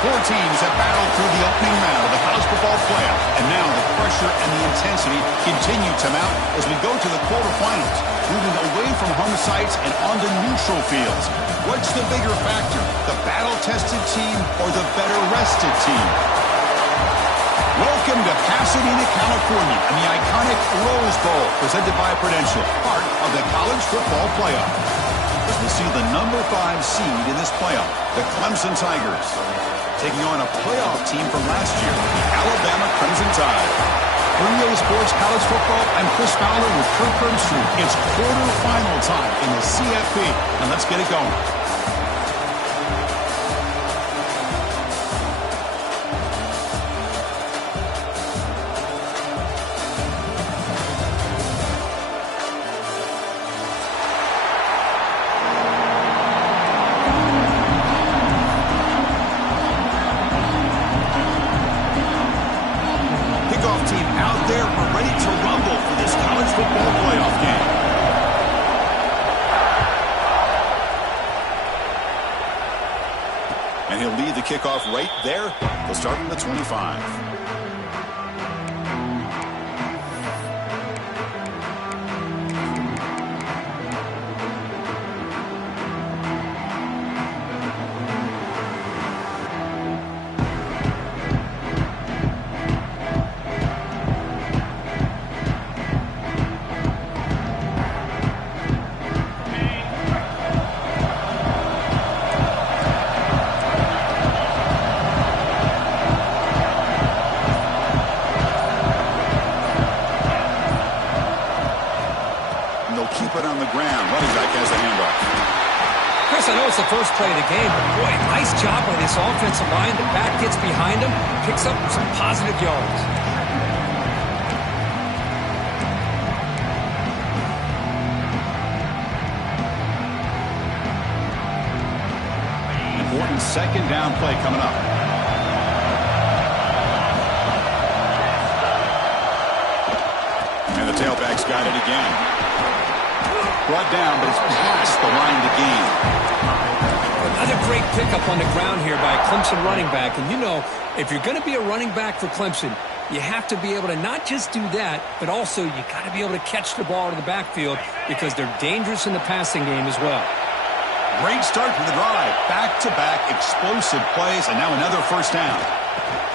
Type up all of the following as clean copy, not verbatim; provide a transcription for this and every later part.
Four teams have battled through the opening round of the college football playoff, and now the pressure and the intensity continue to mount as we go to the quarterfinals, moving away from home sites and onto neutral fields. What's the bigger factor, the battle-tested team or the better-rested team? Welcome to Pasadena, California, and the iconic Rose Bowl, presented by Prudential, part of the college football playoff. As we see the number 5 seed in this playoff, the Clemson Tigers, taking on a playoff team from last year, the Alabama Crimson Tide. For EA Sports College Football, I'm Chris Fowler with Kirk Herbstreit. It's quarterfinal time in the CFP, and let's get it going. Kickoff right there. They'll start from the 25. The first play of the game, but boy, nice job by this offensive line. The back gets behind him, picks up some positive yards. Important second down play coming up. And the tailback's got it again. Brought down, but it's past the line to gain. Another great pickup on the ground here by a Clemson running back. And you know, if you're going to be a running back for Clemson, you have to be able to not just do that, but also you got to be able to catch the ball to the backfield because they're dangerous in the passing game as well. Great start to the drive. Back-to-back explosive plays, and now another first down.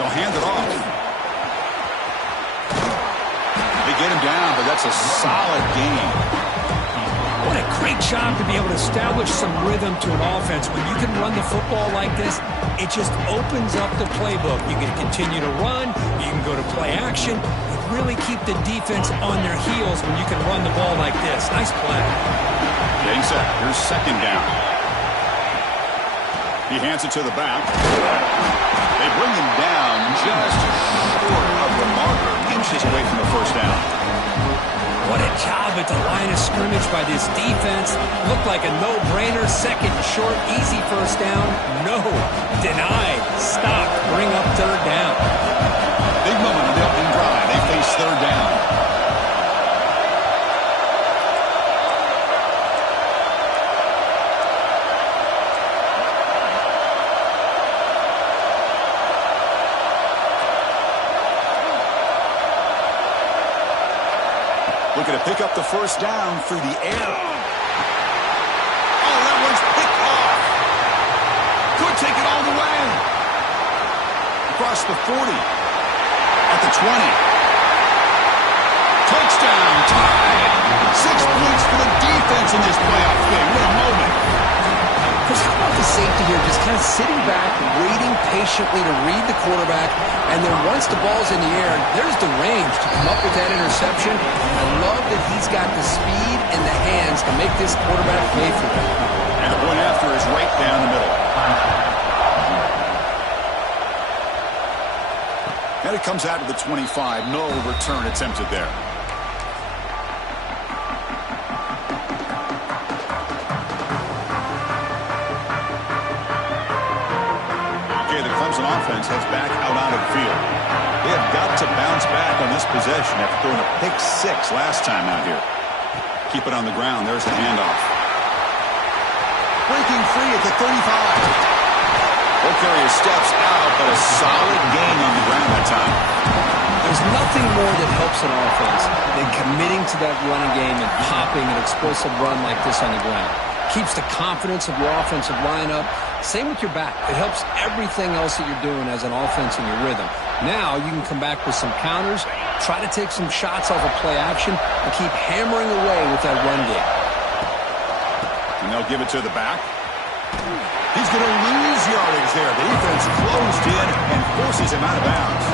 They'll hand it off. They get him down, but that's a solid gain. What a great job to be able to establish some rhythm to an offense. When you can run the football like this, it just opens up the playbook. You can continue to run. You can go to play action. You really keep the defense on their heels when you can run the ball like this. Nice play. Getting set. Here's second down. He hands it to the back. They bring him down just short of the marker, inches away from the first down. What a job at the line of scrimmage by this defense. Looked like a no-brainer. Second short, easy first down. No. Denied. Stop. Bring up third down. Big moment on the opening drive. They face third down. Looking to pick up the first down through the air. Oh, that one's picked off. Could take it all the way. Across the 40. At the 20. Touchdown. Tied. 6 points for the defense in this playoff game. What a moment. Chris, how about the safety here? Just kind of sitting back, waiting patiently to read the quarterback, and then once the ball's in the air, there's the range to come up with that interception. I love that he's got the speed and the hands to make this quarterback play for him. And the point after is right down the middle. And it comes out to the 25. No return attempted there. Offense heads back out onto the field. They have got to bounce back on this possession after throwing a pick 6 last time out here. Keep it on the ground. There's the handoff. Breaking free at the 35. Ball carrier steps out, but a solid gain on the ground that time. There's nothing more that helps an offense than committing to that running game and popping an explosive run like this on the ground. Keeps the confidence of your offensive lineup. Same with your back. It helps everything else that you're doing as an offense in your rhythm. Now you can come back with some counters, try to take some shots off of play action, and keep hammering away with that run game. And they'll give it to the back. He's going to lose yardage there. The defense closed in and forces him out of bounds.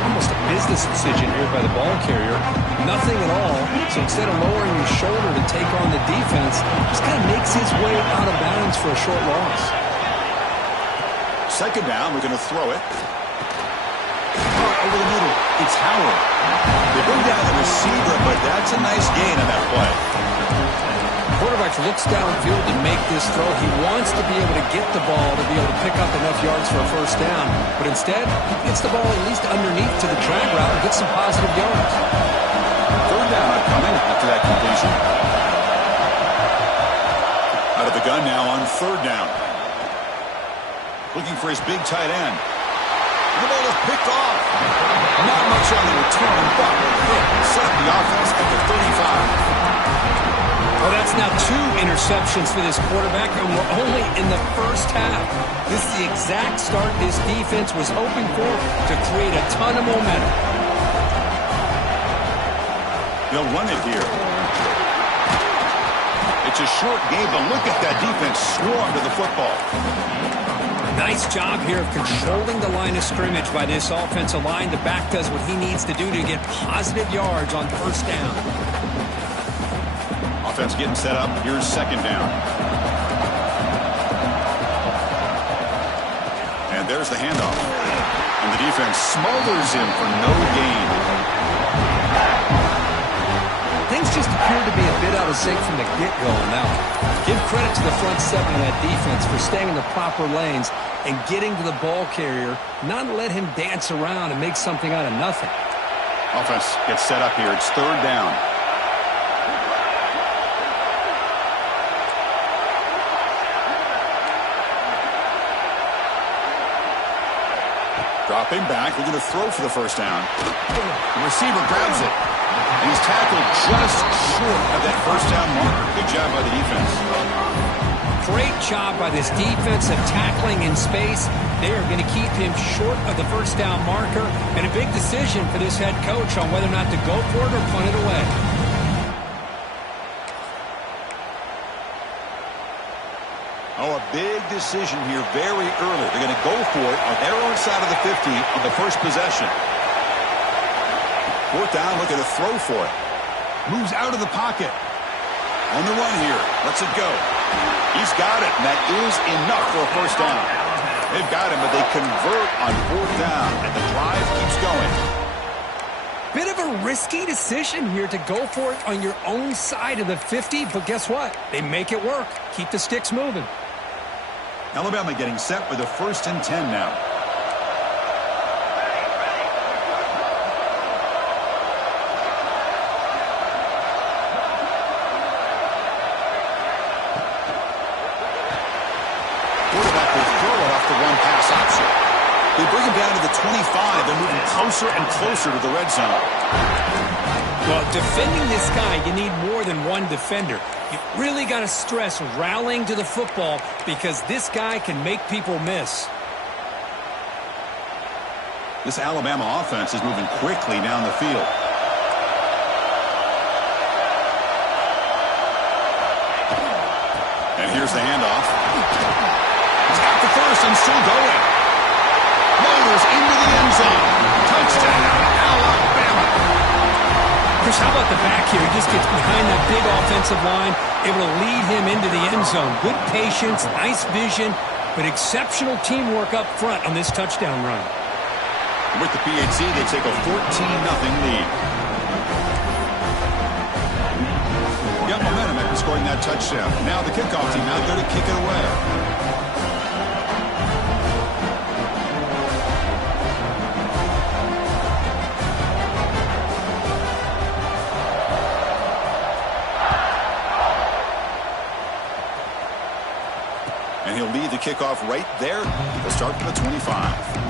Almost a business decision here by the ball carrier. Nothing at all. So instead of lowering your shoulder to take on the defense, just kind of makes his way out of bounds for a short loss. Second down, we're going to throw it. Over the middle, it's Howard. They bring down the receiver, but that's a nice gain on that play. Quarterback looks downfield to make this throw. He wants to be able to get the ball to be able to pick up enough yards for a first down. But instead, he gets the ball at least underneath to the drag route and gets some positive yards. Third down upcoming after that completion. Out of the gun now on third down. Looking for his big tight end. The ball is picked off. Not much on the return, but hit. Set up the offense at the 35. Well, that's now 2 interceptions for this quarterback, and we're only in the first half. This is the exact start this defense was hoping for to create a ton of momentum. They'll run it here. It's a short game, but look at that defense swarm to the football. Nice job here of controlling the line of scrimmage by this offensive line. The back does what he needs to do to get positive yards on first down. Offense getting set up. Here's second down. And there's the handoff. And the defense smothers him for no gain. Things just appear to be a bit out of sync from the get-go now. Give credit to the front seven of that defense for staying in the proper lanes and getting to the ball carrier, not let him dance around and make something out of nothing. Offense gets set up here. It's third down. Dropping back. We're going to throw for the first down. The receiver grabs it. And he's tackled just short of that first down marker. Good job by the defense. Great job by this defense of tackling in space. They are going to keep him short of the first down marker. And a big decision for this head coach on whether or not to go for it or punt it away. Oh, a big decision here very early. They're going to go for it on their own side of the 50 on the first possession. Fourth down, looking to throw for it. Moves out of the pocket. On the run here. Lets it go. He's got it, and that is enough for a first down. They've got him, but they convert on fourth down, and the drive keeps going. Bit of a risky decision here to go for it on your own side of the 50, but guess what? They make it work. Keep the sticks moving. Alabama getting set with a 1st and 10 now. Quarterback will throw it off the one-pass option. They bring him down to the 25. They're moving closer and closer to the red zone. Well, defending this guy, you need more than one defender. You really got to stress rallying to the football because this guy can make people miss. This Alabama offense is moving quickly down the field. And here's the handoff. He's got the first and still going. Motors into the end zone. Touchdown, Alabama. Chris, how about the back here? He just gets behind that big offensive line, able to lead him into the end zone. Good patience, nice vision, but exceptional teamwork up front on this touchdown run. With the PHC, they take a 14-0 lead. Got momentum after scoring that touchdown. Now the kickoff team out there to kick it away. And he'll lead the kickoff right there to start from the 25.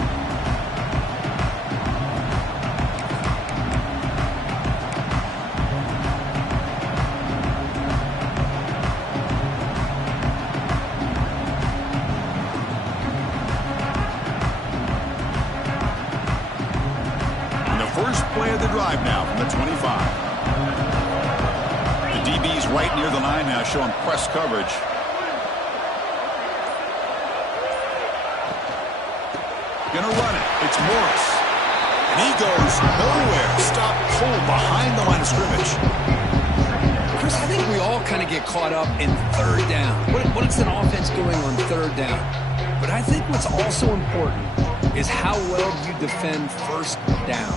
First play of the drive now from the 25. The DB's right near the line now, showing press coverage. Gonna run it. It's Morris. And he goes nowhere. Stop pulled behind the line of scrimmage. Chris, I think we all kind of get caught up in third down. What is an offense doing on third down? But I think what's also important is how well you defend first down.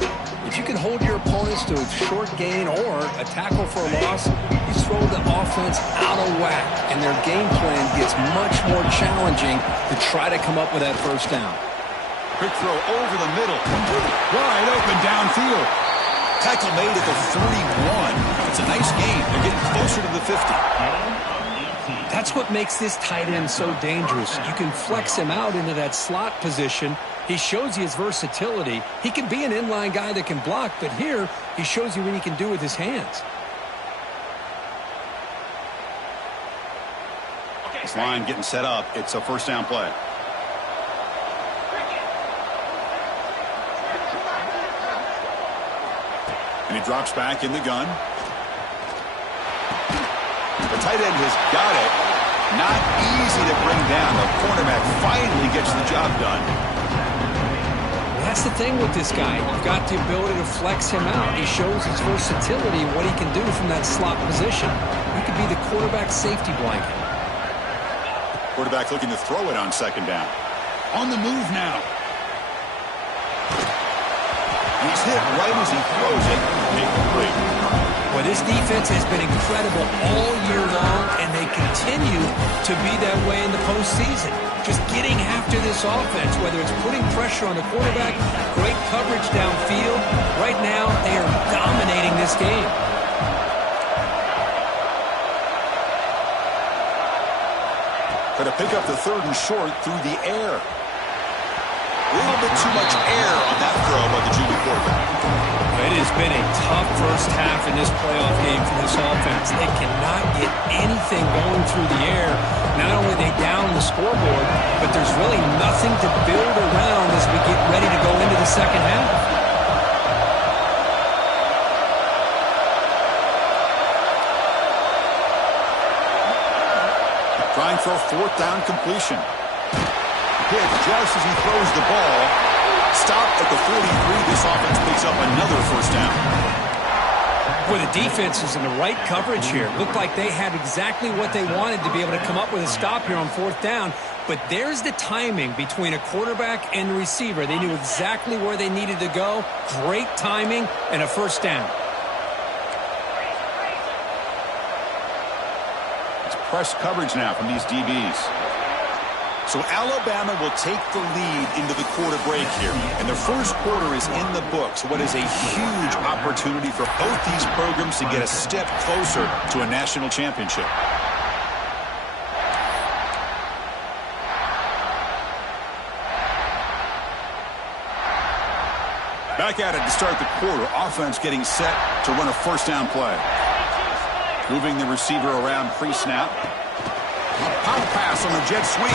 If you can hold your opponents to a short gain or a tackle for a loss, you throw the offense out of whack, and their game plan gets much more challenging to try to come up with that first down. Quick throw over the middle. Wide open downfield. Tackle made at the 41. It's a nice gain. They're getting closer to the 50. That's what makes this tight end so dangerous. You can flex him out into that slot position. He shows you his versatility. He can be an inline guy that can block, but here he shows you what he can do with his hands. This line getting set up. It's a first down play. And he drops back in the gun. The tight end has got it. Not easy to bring down. The cornerback finally gets the job done. That's the thing with this guy. You've got the ability to flex him out. He shows his versatility and what he can do from that slot position. He could be the quarterback's safety blanket. Quarterback looking to throw it on second down. On the move now. He's hit right as he throws it. Incomplete. Well, this defense has been incredible all year long, and they continue to be that way in the postseason. Just getting after this offense, whether it's putting pressure on the quarterback, great coverage downfield. Right now, they are dominating this game. Got to pick up the third and short through the air. A little bit too much air on that throw by the junior quarterback. It has been a tough first half in this playoff game for this offense. They cannot get anything going through the air. Not only are they down the scoreboard, but there's really nothing to build around as we get ready to go into the second half. Trying for a fourth down completion. Hit just as he throws the ball. Stopped at the 43. This offense picks up another first down. Boy, the defense is in the right coverage here. Looked like they had exactly what they wanted to be able to come up with a stop here on fourth down. But there's the timing between a quarterback and the receiver. They knew exactly where they needed to go. Great timing and a first down. It's press coverage now from these DBs. So Alabama will take the lead into the quarter break here. And the first quarter is in the books. What is a huge opportunity for both these programs to get a step closer to a national championship. Back at it to start the quarter. Offense getting set to run a first down play. Moving the receiver around pre-snap. Pop pass on the jet sweep.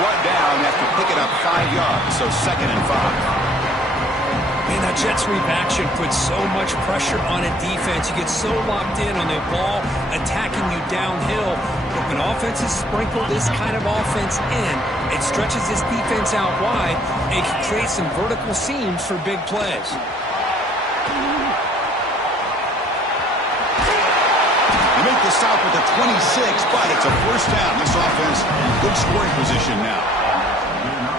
Brought down after picking up 5 yards, so 2nd and 5. Man, that jet sweep action puts so much pressure on a defense. You get so locked in on the ball attacking you downhill. But when offenses sprinkle this kind of offense in, it stretches this defense out wide. It can create some vertical seams for big plays. Make the stop at the 26, but it's a first down. This offense, good scoring position now.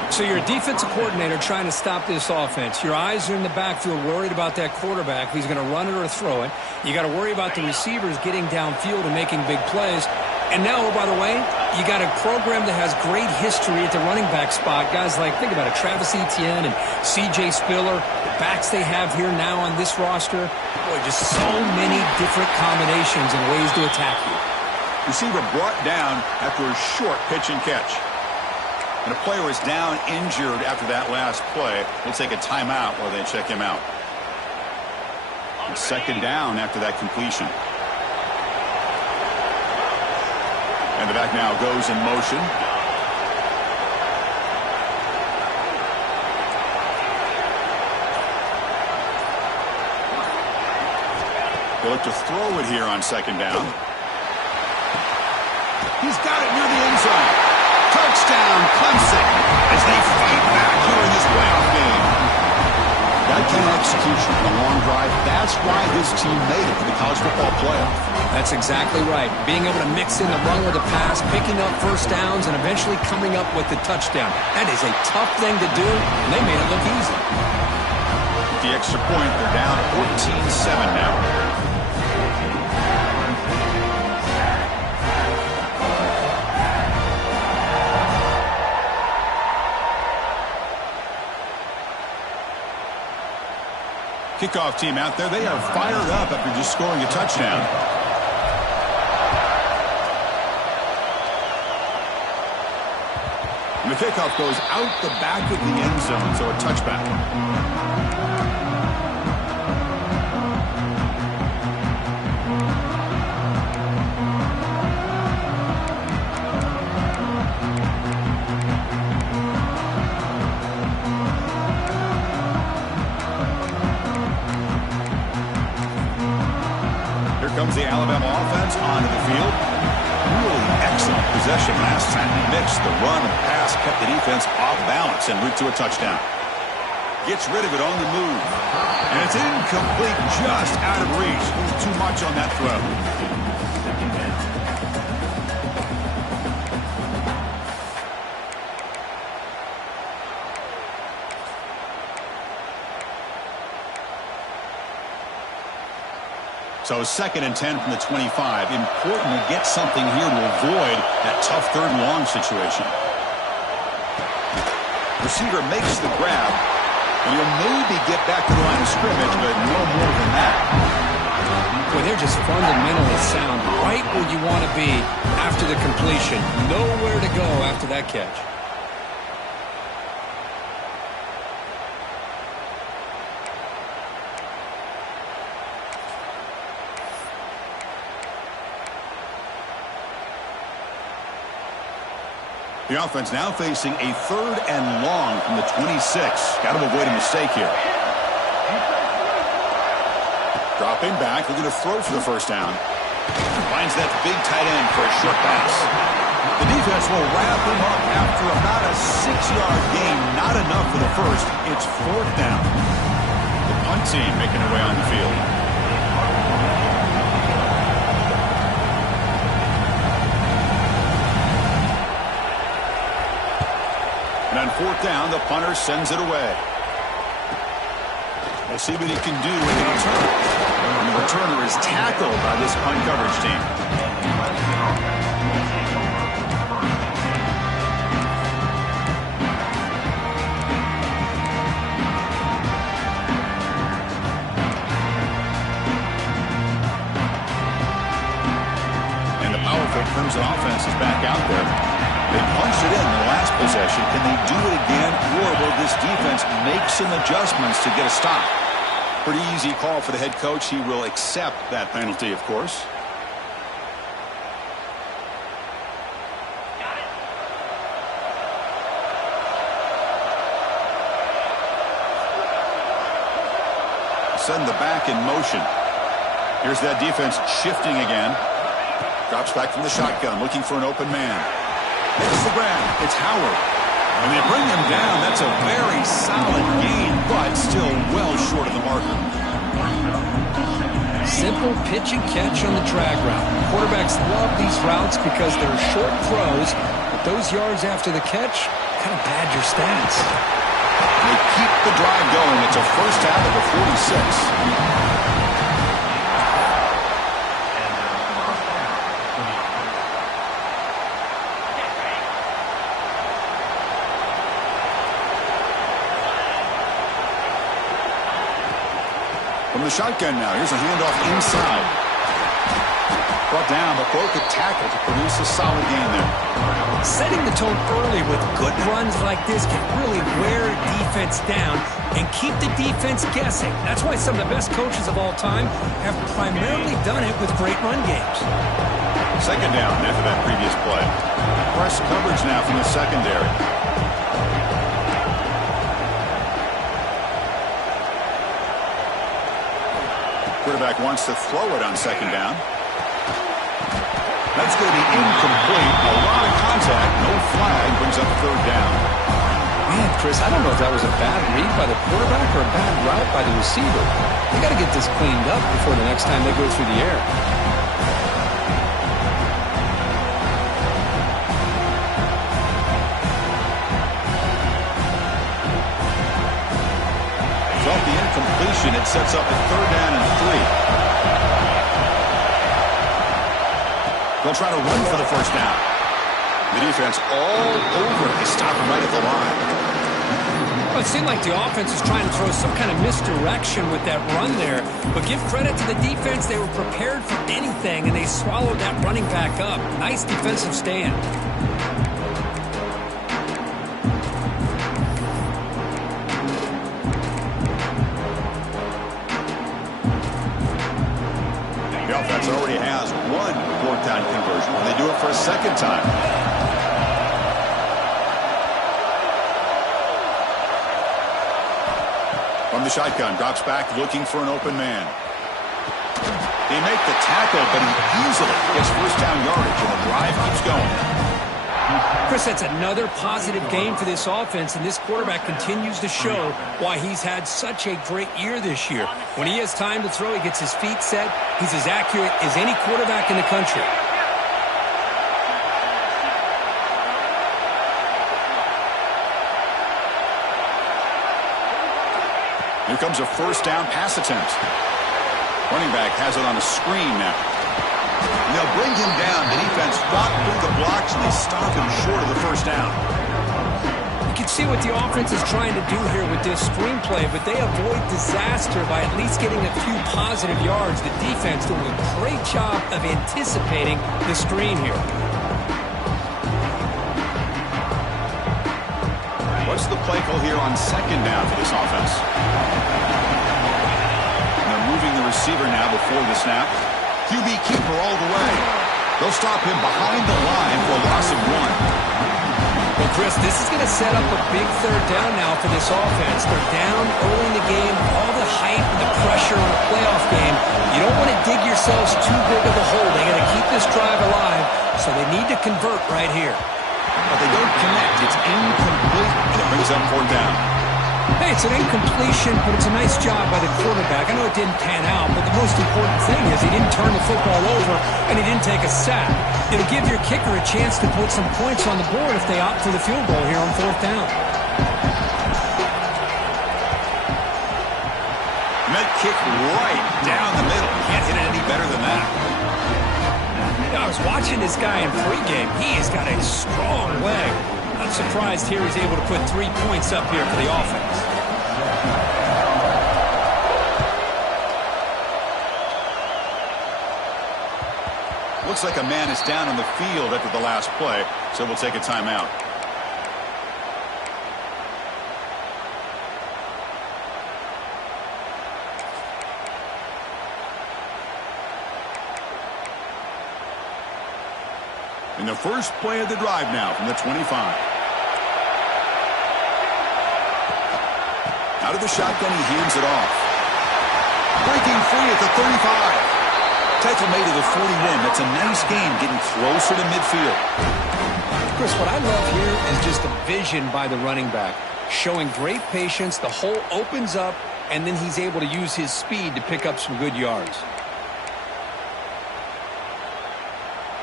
So you're a defensive coordinator trying to stop this offense. Your eyes are in the backfield worried about that quarterback who's going to run it or throw it. You got to worry about the receivers getting downfield and making big plays. And now, oh, by the way, you got a program that has great history at the running back spot. Guys like, think about it, Travis Etienne and C.J. Spiller, the backs they have here now on this roster. Boy, just so many different combinations and ways to attack you. Receiver brought down after a short pitch and catch. And a player is down injured after that last play. We'll take a timeout while they check him out. And second down after that completion. And the back now goes in motion. They look to throw it here on second down. He's got it near the end zone. Touchdown, Clemson, as they fight back here in this playoff game. That kind of execution on a long drive, that's why this team made it to the college football playoff. That's exactly right. Being able to mix in the run with the pass, picking up first downs, and eventually coming up with the touchdown. That is a tough thing to do, and they made it look easy. With the extra point, they're down 14-7 now. Kickoff team out there, they are fired up after just scoring a touchdown. And the kickoff goes out the back of the end zone, so a touchback. Comes the Alabama offense onto the field. Really excellent possession last time. They mixed the run and pass, kept the defense off balance en route to a touchdown. Gets rid of it on the move. And it's incomplete, just out of reach. A little too much on that throw. So 2nd and 10 from the 25. Important to get something here to avoid that tough third and long situation. Receiver makes the grab. And he'll maybe get back to the line of scrimmage, but no more than that. Boy, they're just fundamentally sound. Right where you want to be after the completion. Nowhere to go after that catch. The offense now facing a 3rd and long from the 26. Got to avoid a mistake here. Dropping back, looking to throw for the first down. Finds that big tight end for a short pass. The defense will wrap him up after about a 6-yard gain. Not enough for the first. It's 4th down. The punt team making their way on the field. And on 4th down, the punter sends it away. We'll see what he can do with the return. And the returner is tackled by this punt coverage team. And the powerful Crimson offense is back out there. They punched it in the last possession. Can they do it again, or will this defense make some adjustments to get a stop? Pretty easy call for the head coach. He will accept that penalty, of course. Send the back in motion. Here's that defense shifting again. Drops back from the shotgun, looking for an open man. Makes the grab. It's Howard. And they bring him down. That's a very solid gain, but still well short of the marker. Simple pitch and catch on the drag route. Quarterbacks love these routes because they're short throws, but those yards after the catch kind of pad your stats. They keep the drive going. It's a first half of the 46. From the shotgun now. Here's a handoff inside. Brought down, but broke a tackle to produce a solid gain there. Setting the tone early with good runs like this can really wear a defense down and keep the defense guessing. That's why some of the best coaches of all time have primarily done it with great run games. Second down after that previous play. Press coverage now from the secondary. Quarterback wants to throw it on second down. That's going to be incomplete. A lot of contact. No flag. Brings up third down. Man, Chris, I don't know if that was a bad read by the quarterback or a bad route by the receiver. They got to get this cleaned up before the next time they go through the air. Off the incompletion, it sets up a third down and 3. They'll try to run for the first down. The defense all over. They stop him right at the line. Well, it seemed like the offense is trying to throw some kind of misdirection with that run there. But give credit to the defense. They were prepared for anything, and they swallowed that running back up. Nice defensive stand. The offense already has one fourth-down conversion, and they do it for a second time. From the shotgun, drops back looking for an open man. They make the tackle, but he easily gets first down yardage, and the drive keeps going. Chris, that's another positive game for this offense, and this quarterback continues to show why he's had such a great year this year. When he has time to throw, he gets his feet set. He's as accurate as any quarterback in the country. Here comes a first down pass attempt. Running back has it on a screen now. And they'll bring him down. The defense fought through the blocks, and they stop him short of the first down. You can see what the offense is trying to do here with this screenplay, but they avoid disaster by at least getting a few positive yards. The defense doing a great job of anticipating the screen here. What's the play call here on second down for this offense? And they're moving the receiver now before the snap. QB keeper all the way. They'll stop him behind the line for a loss of 1. Well, Chris, this is going to set up a big third down now for this offense. They're down early in the game, all the hype and the pressure on a playoff game. You don't want to dig yourselves too big of a hole. They got to keep this drive alive, so they need to convert right here. But they don't connect. It's incomplete, and it brings up fourth down. Hey, it's an incompletion, but it's a nice job by the quarterback. I know it didn't pan out, but the most important thing is he didn't turn the football over, and he didn't take a sack. It'll give your kicker a chance to put some points on the board if they opt for the field goal here on fourth down. Met kick right down the middle. Can't hit it any better than that. I was watching this guy in pregame. He has got a strong leg. Not surprised here he's able to put 3 points up here for the offense. Looks like a man is down on the field after the last play, so we'll take a timeout. In the first play of the drive now from the 25. Out of the shotgun, he hands it off. Breaking free at the 35. Tackle made to the 41. That's a nice game, getting closer to midfield. Chris, what I love here is just the vision by the running back. Showing great patience, the hole opens up, and then he's able to use his speed to pick up some good yards.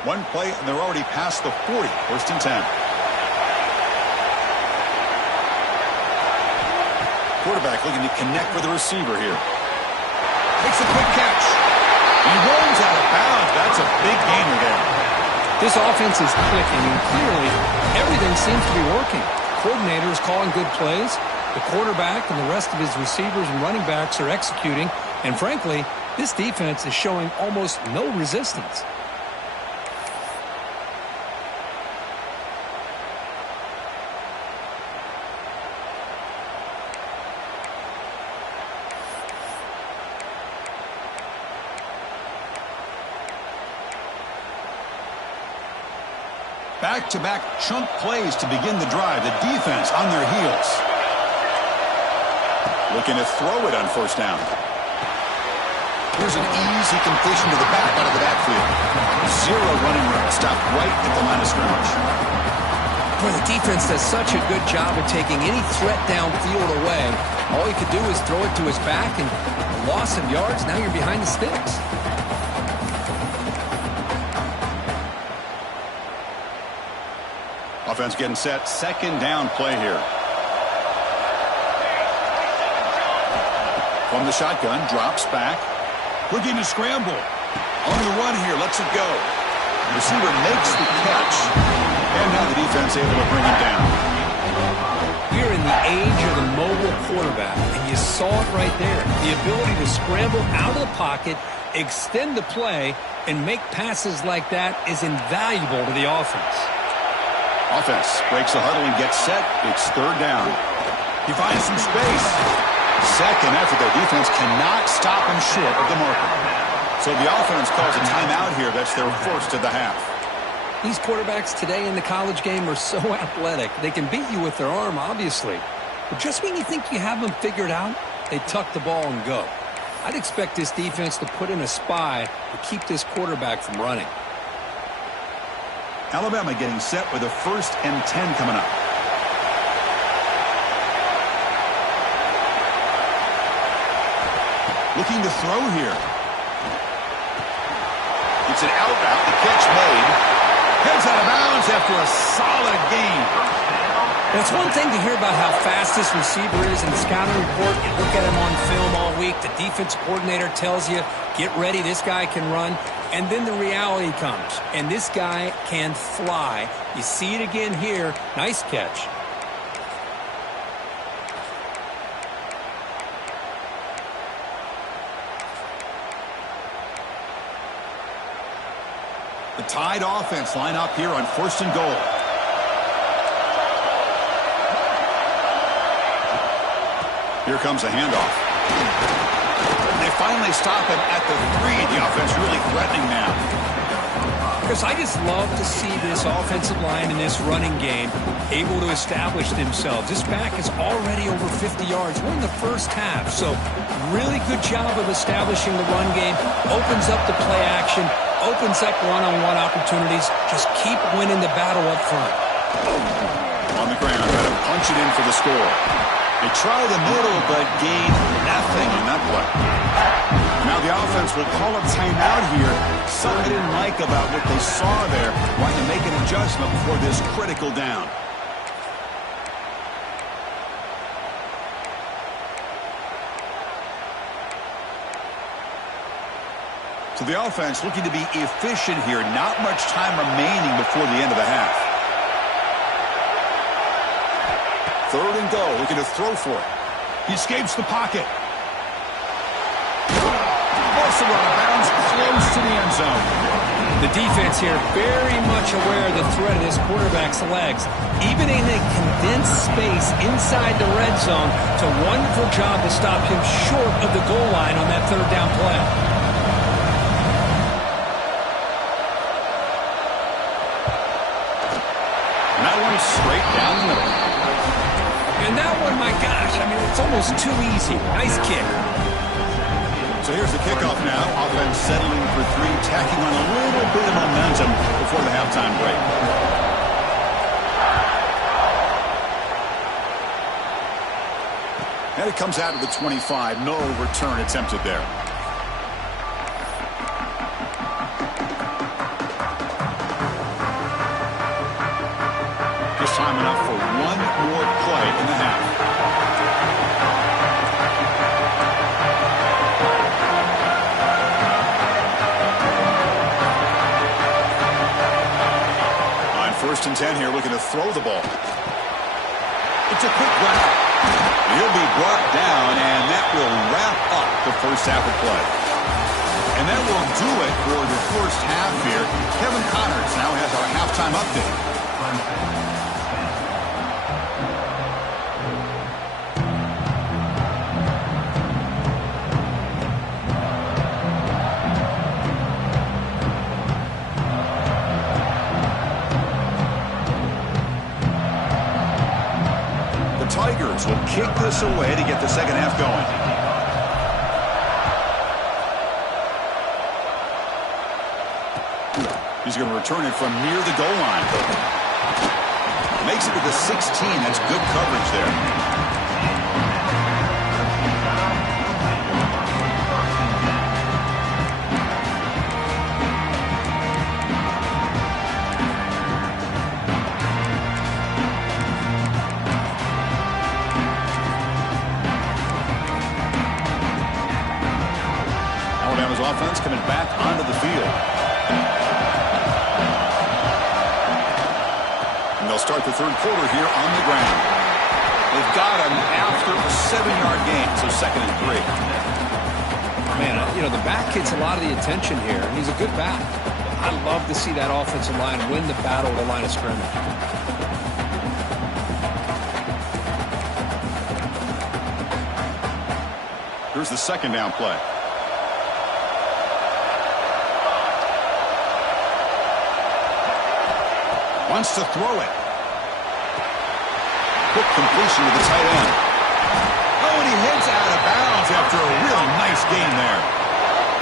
One play, and they're already past the 40. First and 10. Quarterback looking to connect with the receiver here. Makes a quick catch. He rolls out of bounds. That's a big gainer there. This offense is clicking, and clearly everything seems to be working. Coordinator is calling good plays. The quarterback and the rest of his receivers and running backs are executing. And frankly, this defense is showing almost no resistance. Back-to-back chunk plays to begin the drive. The defense on their heels. Looking to throw it on first down. Here's an easy completion to the back out of the backfield. Zero running room. Stopped right at the line of scrimmage. Boy, the defense does such a good job of taking any threat downfield away. All he could do is throw it to his back, and a loss of yards, now you're behind the sticks. Offense getting set. Second down play here. From the shotgun, drops back. Looking to scramble. On the run here, lets it go. The receiver makes the catch. And now the defense able to bring him down. We're in the age of the mobile quarterback, and you saw it right there. The ability to scramble out of the pocket, extend the play, and make passes like that is invaluable to the offense. Offense breaks the huddle and gets set. It's third down. He finds some space. Second effort. Their defense cannot stop him short of the marker. So the offense calls a timeout here. That's their first of the half. These quarterbacks today in the college game are so athletic. They can beat you with their arm, obviously. But just when you think you have them figured out, they tuck the ball and go. I'd expect this defense to put in a spy to keep this quarterback from running. Alabama getting set with a 1st and 10 coming up. Looking to throw here. It's an out route. The catch made. Heads out of bounds after a solid gain. It's one thing to hear about how fast this receiver is in the scouting report. You look at him on film all week. The defense coordinator tells you, get ready, this guy can run. And then the reality comes, and this guy can fly. You see it again here. Nice catch. The Tide offense line up here on 1st and goal. Here comes a handoff. They finally stop him at the 3. The offense really threatening now. Chris, I just love to see this offensive line in this running game able to establish themselves. This back is already over 50 yards. We're in the first half, so really good job of establishing the run game. Opens up the play action, opens up one-on-one opportunities. Just keep winning the battle up front. On the ground, try to punch it in for the score. They try the middle, but gain nothing on that play. Now the offense will call a timeout here. Something they didn't like about what they saw there. Wanting to make an adjustment before this critical down. So the offense looking to be efficient here. Not much time remaining before the end of the half. 3rd and goal, looking to throw for it. He escapes the pocket. Also out of bounds, close to the end zone. The defense here very much aware of the threat of this quarterback's legs. Even in a condensed space inside the red zone, it's a wonderful job to stop him short of the goal line on that 3rd down play. And that one straight down the middle. And that one, my gosh, I mean, it's almost too easy. Nice kick. So here's the kickoff now. Offense settling for 3, tacking on a little bit of momentum before the halftime break. And it comes out of the 25. No return attempted there. Just time enough for one more play in the half. On 1st and 10 here, looking to throw the ball. It's a quick run. He'll be brought down, and that will wrap up the first half of play. And that will do it for the first half here. Kevin Connors now has our halftime update. offense will kick this away to get the second half going. He's going to return it from near the goal line. Makes it to the 16. That's good coverage there. Alabama's offense coming back onto the field. And they'll start the third quarter here on the ground. They've got him after a 7-yard gain, so 2nd and 3. Man, you know, the back gets a lot of the attention here, and he's a good back. I love to see that offensive line win the battle at the line of scrimmage. Here's the 2nd down play. Wants to throw it. Quick completion to the tight end. Oh, and he heads out of bounds after a really nice game there.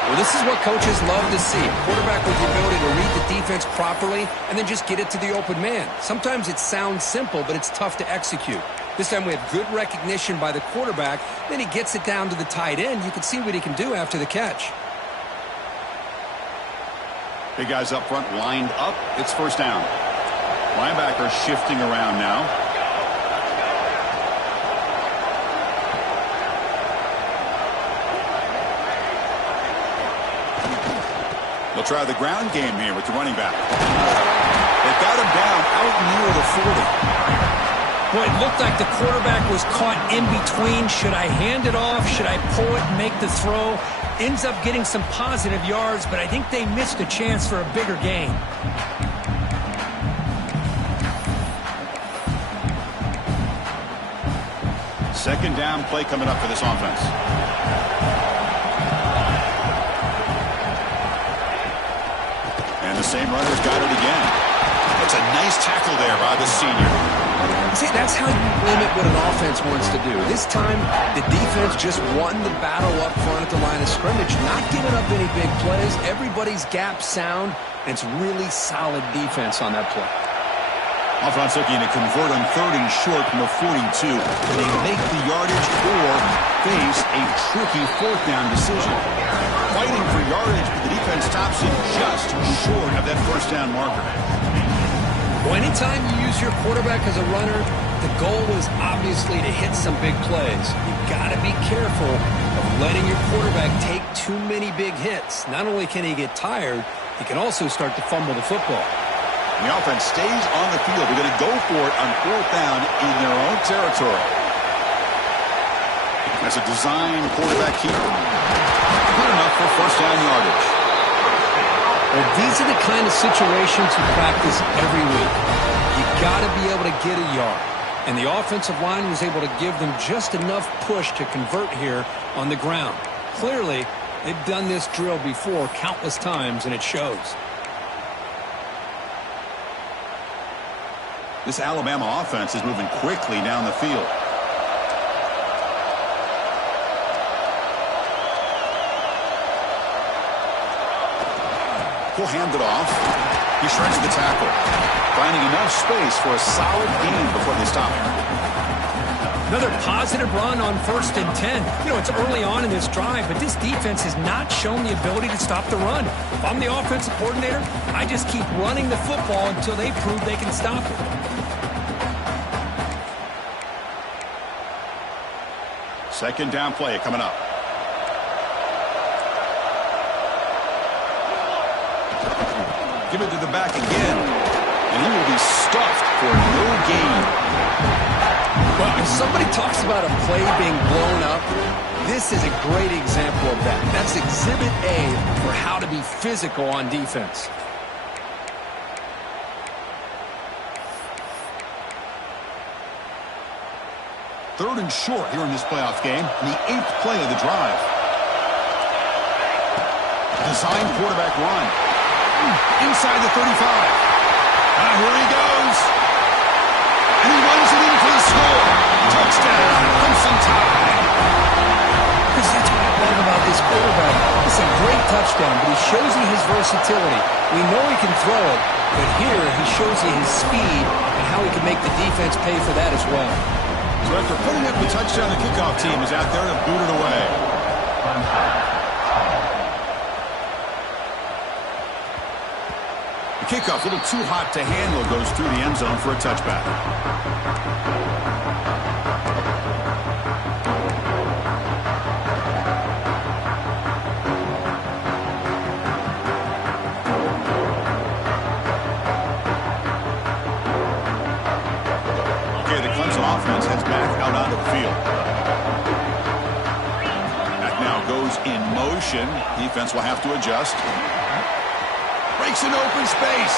Well, this is what coaches love to see. A quarterback with the ability to read the defense properly and then just get it to the open man. Sometimes it sounds simple, but it's tough to execute. This time we have good recognition by the quarterback. Then he gets it down to the tight end. You can see what he can do after the catch. Big guys up front lined up. It's 1st down. Linebacker shifting around now. They'll try the ground game here with the running back. They've got him down out near the 40. Boy, it looked like the quarterback was caught in between. Should I hand it off? Should I pull it and make the throw? Ends up getting some positive yards, but I think they missed a chance for a bigger gain. Second down play coming up for this offense. And the same runner's got it again. That's a nice tackle there by the senior. See, that's how you limit what an offense wants to do. This time, the defense just won the battle up front at the line of scrimmage, not giving up any big plays. Everybody's gap sound, and it's really solid defense on that play. Offense looking to convert on 3rd and short from the 42. They make the yardage or face a tricky 4th down decision. Fighting for yardage, but the defense stops it just short of that 1st down marker. Well, anytime you use your quarterback as a runner, the goal is obviously to hit some big plays. You've got to be careful of letting your quarterback take too many big hits. Not only can he get tired, he can also start to fumble the football. The offense stays on the field. They're going to go for it on 4th down in their own territory. That's a design quarterback keeper. Good enough for 1st down yardage. Well, these are the kind of situations you practice every week. You got to be able to get a yard. And the offensive line was able to give them just enough push to convert here on the ground. Clearly, they've done this drill before countless times, and it shows. This Alabama offense is moving quickly down the field. He'll hand it off. He shreds the tackle, finding enough space for a solid gain before they stop him. Another positive run on 1st and 10. You know, it's early on in this drive, but this defense has not shown the ability to stop the run. If I'm the offensive coordinator, I just keep running the football until they prove they can stop it. Second down play coming up. Give it to the back again. And he will be stuffed for no gain. Well, if somebody talks about a play being blown up, this is a great example of that. That's Exhibit A for how to be physical on defense. Third and short here in this playoff game, the 8th play of the drive. Design quarterback run. Inside the 35. Here he goes. And he runs it in for the score. Touchdown. touchdown, but he shows you his versatility. We know he can throw it, but here he shows you his speed and how he can make the defense pay for that as well. So after putting up the touchdown, the kickoff team is out there to boot it away. The kickoff, a little too hot to handle, goes through the end zone for a touchback. Offense heads back out onto the field. That now goes in motion. Defense will have to adjust. Breaks an open space.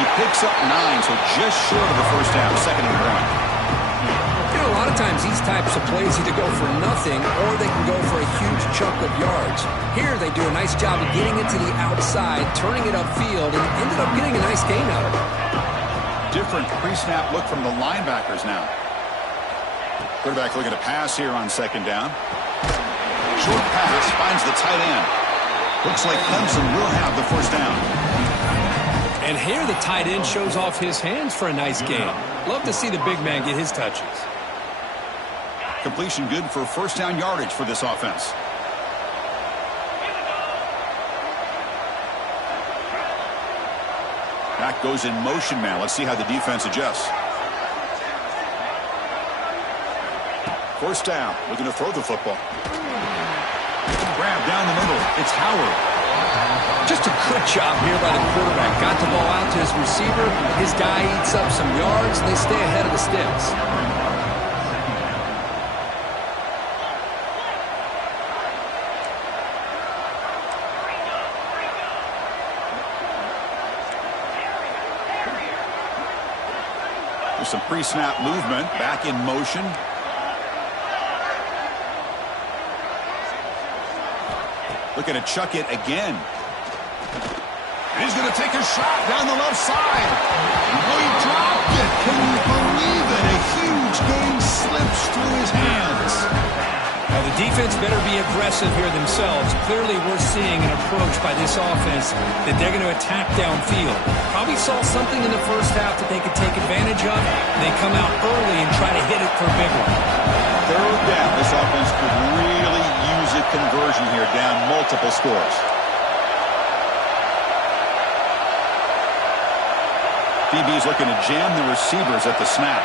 He picks up 9, so just short of the first down. 2nd and 1. You know, a lot of times these types of plays either go for nothing or they can go for a huge chunk of yards. Here they do a nice job of getting it to the outside, turning it upfield, and ended up getting a nice gain out of it. Different pre-snap look from the linebackers now. Quarterback looking to pass here on 2nd down. Short pass finds the tight end. Looks like Clemson will have the first down. And here the tight end shows off his hands for a nice gain. Love to see the big man get his touches. Completion good for first down yardage for this offense. Back goes in motion now. Let's see how the defense adjusts. First down. Looking to throw the football. Grab down the middle. It's Howard. Just a good job here by the quarterback. Got the ball out to his receiver. His guy eats up some yards, and they stay ahead of the sticks. Some pre-snap movement, back in motion. Looking to chuck it again. He's going to take a shot down the left side. Oh, he dropped it. Can you believe it? A huge game slips through his hands. Now, the defense better be aggressive here themselves. Clearly, we're seeing an approach by this offense that they're going to attack downfield. Probably saw something in the first half that they could take advantage of. They come out early and try to hit it for a big one. 3rd down. This offense could really use a conversion here, down multiple scores. DB's looking to jam the receivers at the snap.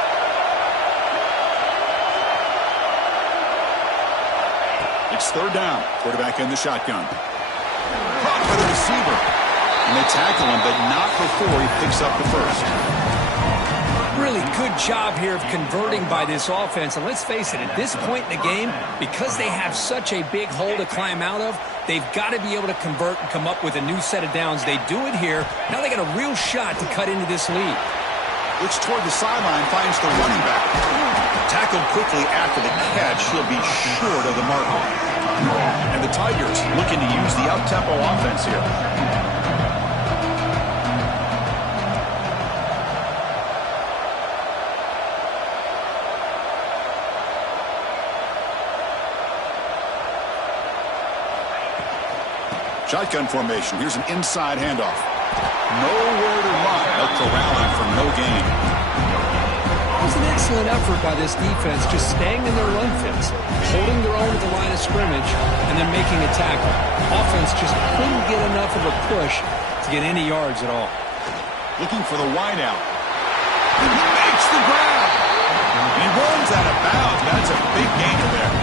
It's 3rd down. Quarterback in the shotgun. Caught by the receiver. And they tackle him, but not before he picks up the first. Really good job here of converting by this offense. And let's face it, at this point in the game, because they have such a big hole to climb out of, they've got to be able to convert and come up with a new set of downs. They do it here. Now they got a real shot to cut into this lead. Looks toward the sideline, finds the running back. Tackled quickly after the catch. He'll be short of the marker. And the Tigers looking to use the up-tempo offense here. Shotgun formation. Here's an inside handoff. Nowhere to run. Out to rally for no gain. It was an excellent effort by this defense, just staying in their run fits, holding their own at the line of scrimmage, and then making a tackle. Offense just couldn't get enough of a push to get any yards at all. Looking for the wideout. And he makes the grab. He runs out of bounds. That's a big gainer there.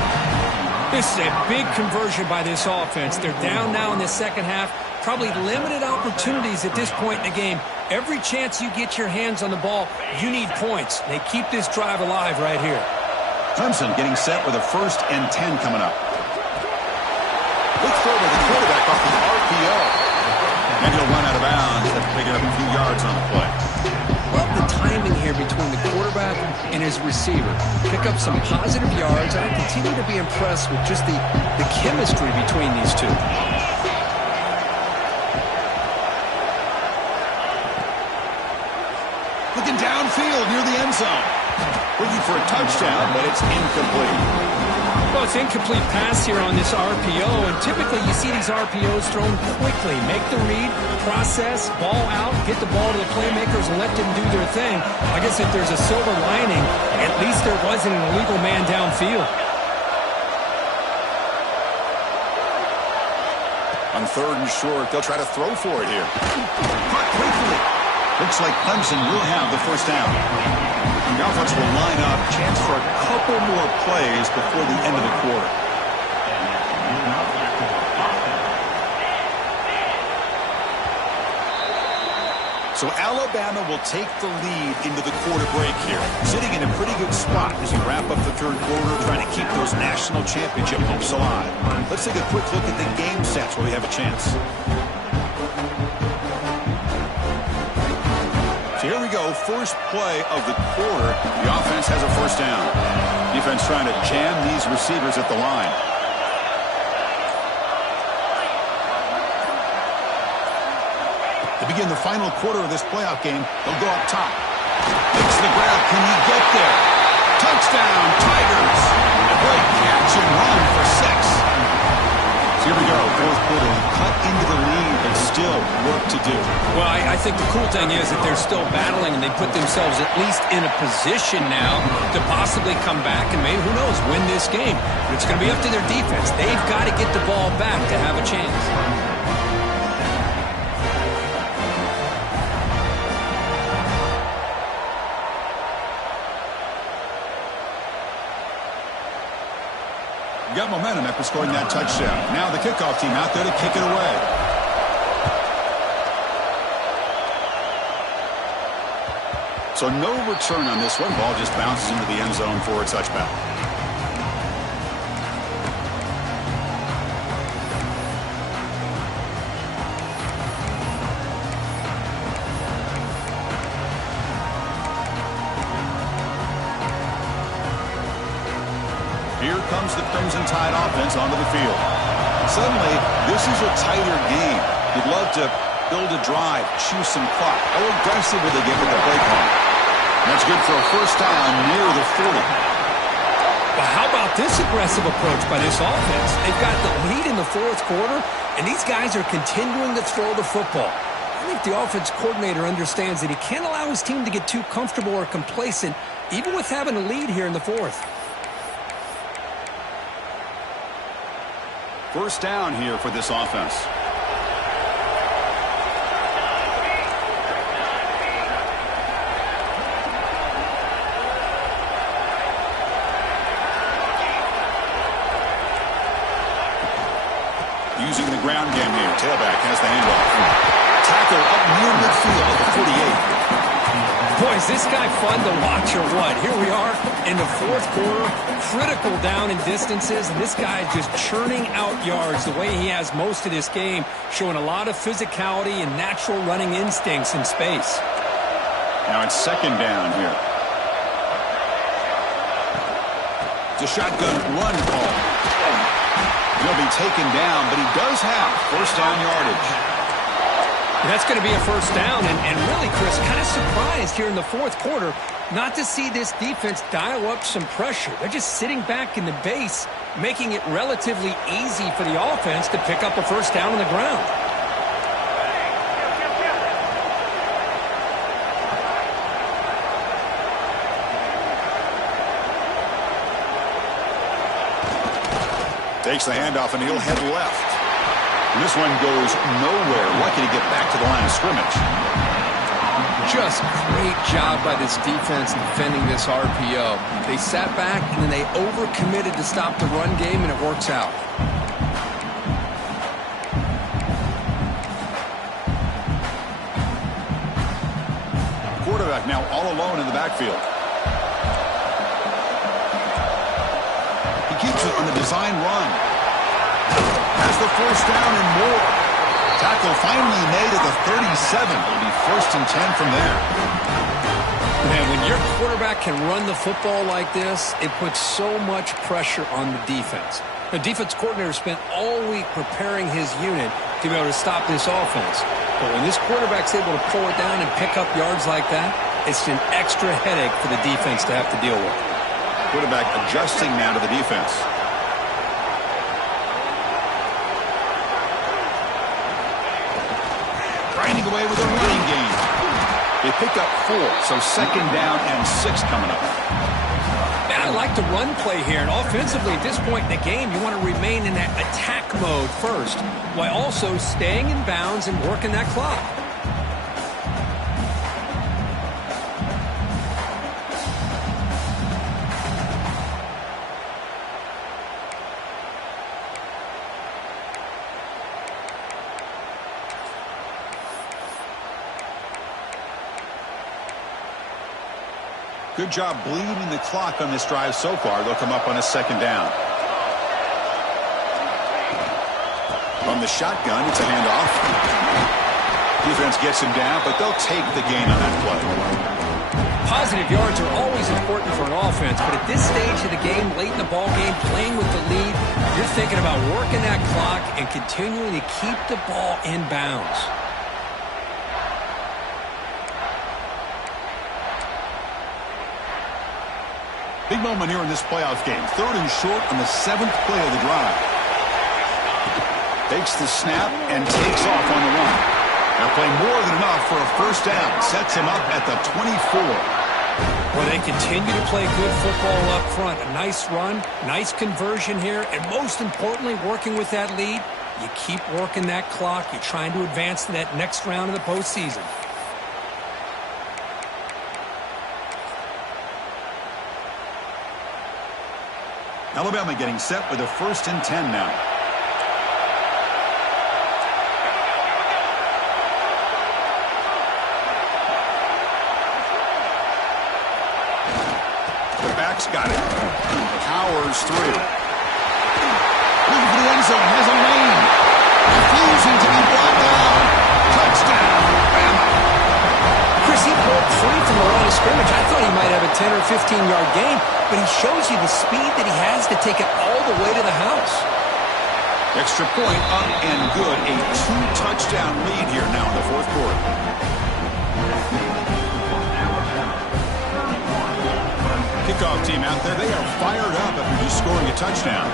This is a big conversion by this offense. They're down now in the second half. Probably limited opportunities at this point in the game. Every chance you get your hands on the ball, you need points. They keep this drive alive right here. Clemson getting set with a 1st and 10 coming up. Quick throw to the quarterback off the RPO. And he'll run out of bounds after picking up a few yards on the play. Love the timing here between the quarterback and his receiver. Pick up some positive yards, and I continue to be impressed with just the chemistry between these two. Looking downfield near the end zone. Looking for a touchdown, but it's incomplete. Well, it's incomplete pass here on this RPO, and typically you see these RPOs thrown quickly. Make the read, process, ball out, get the ball to the playmakers and let them do their thing. I guess if there's a silver lining, at least there wasn't an illegal man downfield. On 3rd and short, they'll try to throw for it here. Caught briefly. Looks like Clemson will have the first down. The offense will line up. Chance for a couple more plays before the end of the quarter. So Alabama will take the lead into the quarter break here. Sitting in a pretty good spot as you wrap up the 3rd quarter, trying to keep those national championship hopes alive. Let's take a quick look at the game sets where we have a chance. So here we go, first play of the quarter. The offense has a first down. Defense trying to jam these receivers at the line. To begin the final quarter of this playoff game, they'll go up top. Makes the grab. Can he get there? Touchdown, Tigers! A great catch and run for 6. So here we go, 4th quarter. Cut into the lead, but still work to do. Well, I think the cool thing is that they're still battling, and they put themselves at least in a position now to possibly come back and maybe, who knows, win this game. But it's going to be up to their defense. They've got to get the ball back to have a chance. Got momentum after scoring that touchdown. Now the kickoff team out there to kick it away. So no return on this one. Ball just bounces into the end zone for a touchback. Here comes the Crimson Tide offense onto the field. Suddenly, this is a tighter game. You'd love to build a drive, choose some clock. How aggressive will they get with the play call? That's good for a first down near the 40. Well, how about this aggressive approach by this offense? They've got the lead in the 4th quarter, and these guys are continuing to throw the football. I think the offense coordinator understands that he can't allow his team to get too comfortable or complacent, even with having a lead here in the 4th. First down here for this offense. Using the ground game here. Tailback has the handoff. Tackle up near midfield at the 48. Boy, is this guy fun to watch or what? Here we are in the 4th quarter, critical down in distances, and this guy just churning out yards the way he has most of this game, showing a lot of physicality and natural running instincts in space. Now it's 2nd down here. It's a shotgun run call. He'll be taken down, but he does have first down yardage. That's going to be a first down, and really, Chris, kind of surprised here in the 4th quarter not to see this defense dial up some pressure. They're just sitting back in the base, making it relatively easy for the offense to pick up a first down on the ground. Takes the handoff, and he'll head left. And this one goes nowhere. Lucky to get back to the line of scrimmage. Just great job by this defense defending this RPO. They sat back, and then they overcommitted to stop the run game, and it works out. Quarterback now all alone in the backfield. He keeps it on the design run. Has the first down and more. Tackle finally made at the 37. It'll be 1st and 10 from there. Man, when your quarterback can run the football like this, it puts so much pressure on the defense. The defense coordinator spent all week preparing his unit to be able to stop this offense. But when this quarterback's able to pull it down and pick up yards like that, it's an extra headache for the defense to have to deal with. Quarterback adjusting now to the defense. the way with a running game. They pick up 4, so 2nd down and 6 coming up. Man, I like the run play here, and offensively at this point in the game, you want to remain in that attack mode first, while also staying in bounds and working that clock. Good job bleeding the clock on this drive so far. They'll come up on a 2nd down. From the shotgun, it's a handoff. Defense gets him down, but they'll take the gain on that play. Positive yards are always important for an offense, but at this stage of the game, late in the ball game, playing with the lead, you're thinking about working that clock and continuing to keep the ball in bounds. Big moment here in this playoff game. 3rd and short on the 7th play of the drive. Takes the snap and takes off on the run. Now play more than enough for a 1st down. Sets him up at the 24. Well, they continue to play good football up front. A nice run, nice conversion here, and most importantly, working with that lead, you keep working that clock. You're trying to advance to that next round of the postseason. Alabama getting set with a 1st and 10 now. The back's got it. Powers through. Looking for the end zone. Has a lane. Refusing to be brought down. Touchdown, Bama. Chris, he broke free from the line of scrimmage. I thought he might have a 10 or 15-yard gain, but he shows you the speed that he has to take it all the way to the house. Extra point up and good. A 2-touchdown lead here now in the 4th quarter. Kickoff team out there. They are fired up after just scoring a touchdown.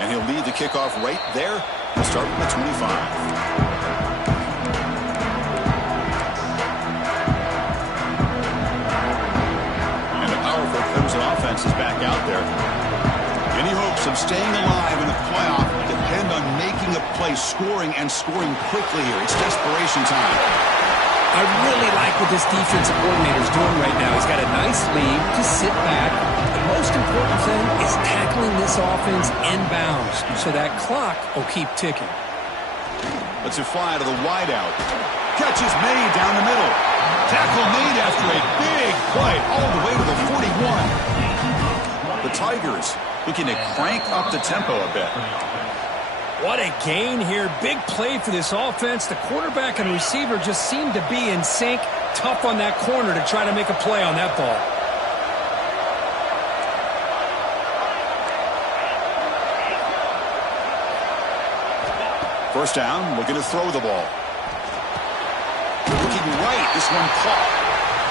And he'll lead the kickoff right there. We'll start from the 25. And a powerful Clemson offense is back out there. Any hopes of staying alive in the playoff depend on making a play, scoring, and scoring quickly here. It's desperation time. I really like what this defensive coordinator is doing right now. He's got a nice lead to sit back. The most important thing is tackling this offense in bounds so that clock will keep ticking. Let's it fly to the wideout. Catch is made down the middle. Tackle made after a big play all the way to the 41. The Tigers looking to crank up the tempo a bit. What a gain here. Big play for this offense. The quarterback and receiver just seem to be in sync. Tough on that corner to try to make a play on that ball. First down, looking to throw the ball. Looking right, this one caught.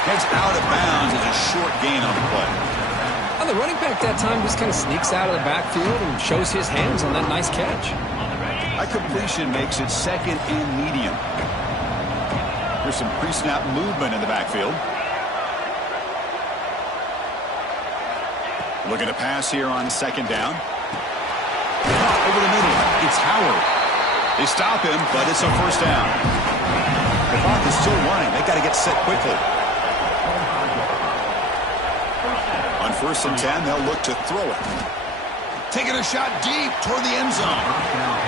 Heads out of bounds as a short gain on the play. Well, the running back that time just kind of sneaks out of the backfield and shows his hands on that nice catch. That completion makes it 2nd and medium. There's some pre-snap movement in the backfield. Looking to pass here on 2nd down. Over the middle, it's Howard. They stop him, but it's a 1st down. The clock is still running. They got to get set quickly. On 1st and 10, they'll look to throw it. Taking a shot deep toward the end zone.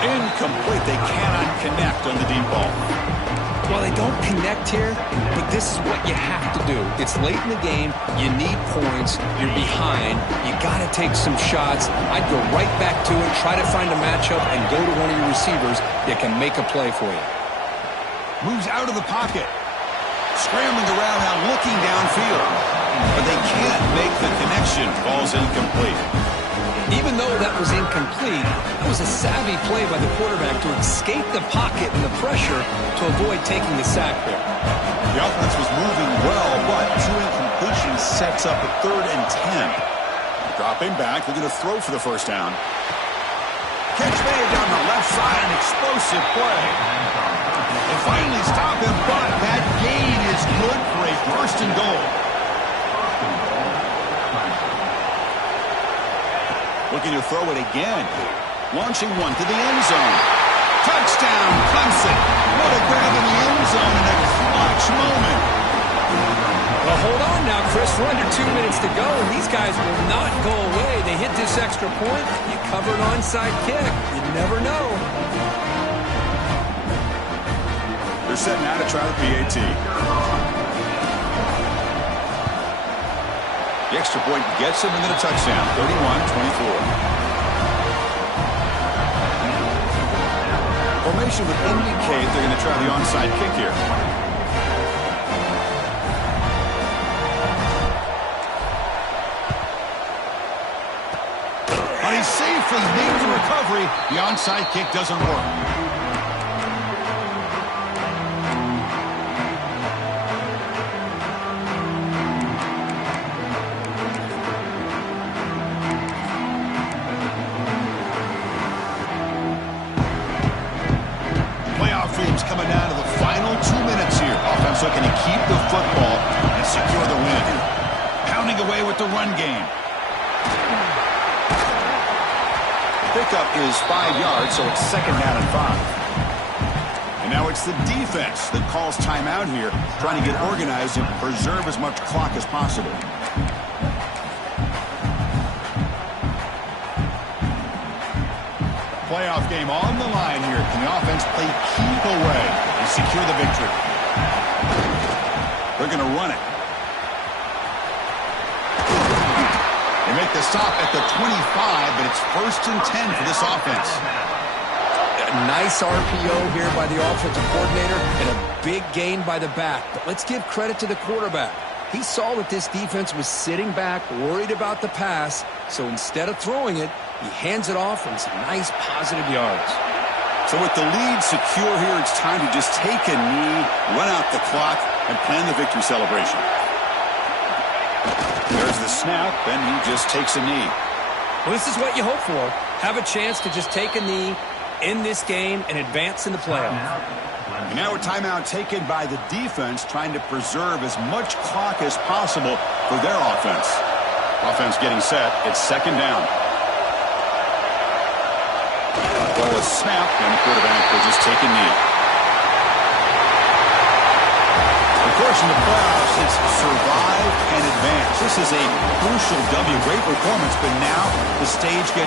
Incomplete. They cannot connect on the deep ball. Well, they don't connect here, but this is what you have to do. It's late in the game. You need points. You're behind. You got to take some shots. I'd go right back to it, try to find a matchup, and go to one of your receivers that can make a play for you. Moves out of the pocket. Scrambling around now, looking downfield. But they can't make the connection. Ball's incomplete. Even though that was incomplete, it was a savvy play by the quarterback to escape the pocket and the pressure to avoid taking the sack there. The offense was moving well, but 2 incompletions sets up a 3rd and 10. Dropping back, looking to throw for the 1st down. Catch made down the left side, an explosive play. They finally stop him, but that gain is good for a first and goal. Looking to throw it again. Launching one to the end zone. Touchdown, Clemson. What a grab in the end zone in a clutch moment. Well, hold on now, Chris. We're under 2 minutes to go, and these guys will not go away. They hit this extra point. You cover an onside kick. You never know. They're setting out to try the PAT. The extra point gets him into the touchdown, 31-24. Formation would indicate they're going to try the onside kick here. And he's safely made the recovery. The onside kick doesn't work. Coming down to the final 2 minutes here. Offense looking to keep the football and secure the win. Pounding away with the run game. Pickup is 5 yards, so it's second down and 5. And now it's the defense that calls timeout here, trying to get organized and preserve as much clock as possible. Playoff game on the line here. Can the offense play keep away and secure the victory? They're going to run it. They make the stop at the 25, but it's 1st and 10 for this offense. A nice RPO here by the offensive coordinator and a big gain by the back. But let's give credit to the quarterback. He saw that this defense was sitting back, worried about the pass, so instead of throwing it, he hands it off and some nice positive yards. So with the lead secure here, it's time to just take a knee, run out the clock, and plan the victory celebration. There's the snap, and he just takes a knee. Well, this is what you hope for. Have a chance to just take a knee in this game and advance in the playoff. And now a timeout taken by the defense, trying to preserve as much clock as possible for their offense. Offense getting set. It's second down. Well, a snap, and the quarterback will just take a knee. Of course, in the playoffs, it's survive and advance. This is a crucial W. Great performance, but now the stage gets